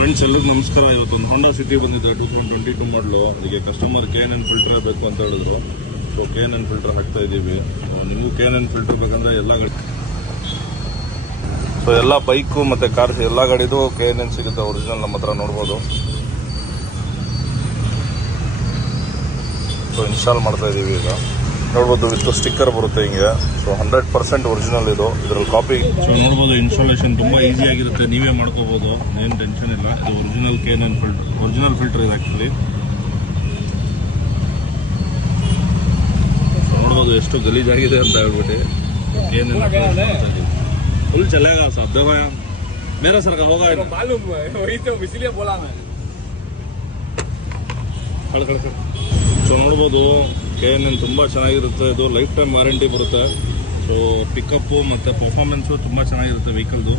Friends ಎಲ್ಲರಿಗೂ ನಮಸ್ಕಾರ. ಇವತ್ತೊಂದು ಹೋಂಡಾ ಸಿಟಿ ಬಂದಿದೆ 2022 ಮಾಡಲು. ಅದಕ್ಕೆ ಕಸ್ಟಮರ್ KN ಫಿಲ್ಟರ್ ಬೇಕು ಅಂತ ಹೇಳಿದ್ರು. ಸೊ KN ಫಿಲ್ಟರ್ ಹಾಕ್ತಾ ಇದ್ದೀವಿ. ನಿಮಗೂ KN ಫಿಲ್ಟರ್ ಬೇಕಂದ್ರೆ ಎಲ್ಲ ಗಾಡಿ, ಸೊ ಎಲ್ಲ ಬೈಕು ಮತ್ತು ಕಾರ್ ಎಲ್ಲ ಗಾಡಿದು KN ಸಿಗುತ್ತೆ ಒರಿಜಿನಲ್ ನಮ್ಮ ಹತ್ರ ನೋಡ್ಬೋದು. ಸೊ ಇನ್ಸ್ಟಾಲ್ ಮಾಡ್ತಾ ಇದ್ದೀವಿ ಈಗ ನೋಡ್ಬೋದು. ವಿತ್ ಸ್ಟಿಕ್ಕರ್ ಬರುತ್ತೆ ಹಿಂಗೆ. ಸೊ 100% ಒರಿಜಿನಲ್ ಇದು. ಇದರಲ್ಲಿ ಕಾಪಿ ಸೊ ನೋಡ್ಬೋದು. ಇನ್ಸ್ಟಾಲೇಷನ್ ತುಂಬ ಈಸಿ ಆಗಿರುತ್ತೆ, ನೀವೇ ಮಾಡ್ಕೋಬೋದು, ಏನು ಟೆನ್ಷನ್ ಇಲ್ಲ. ಇದು original KN filter, original filter ಇದೆ ಆ್ಯಕ್ಚುಲಿ. ನೋಡ್ಬೋದು ಎಷ್ಟು ಗಲೀಜಾಗಿದೆ ಅಂತ ಹೇಳ್ಬಿಟ್ಟು. KN फुल चलेगा साहब. देखो यार मेरा सर का होगा मालूम है, वही तो इसलिए बोला मैं. ಸೊ ನೋಡ್ಬೋದು KN ತುಂಬ ಚೆನ್ನಾಗಿರುತ್ತೆ. ಇದು ಲೈಫ್ ಟೈಮ್ ವಾರಂಟಿ ಬರುತ್ತೆ. ಸೊ ಪಿಕಪ್ಪು ಮತ್ತು ಪರ್ಫಾರ್ಮೆನ್ಸು ತುಂಬ ಚೆನ್ನಾಗಿರುತ್ತೆ ವೆಹಿಕಲ್ದು.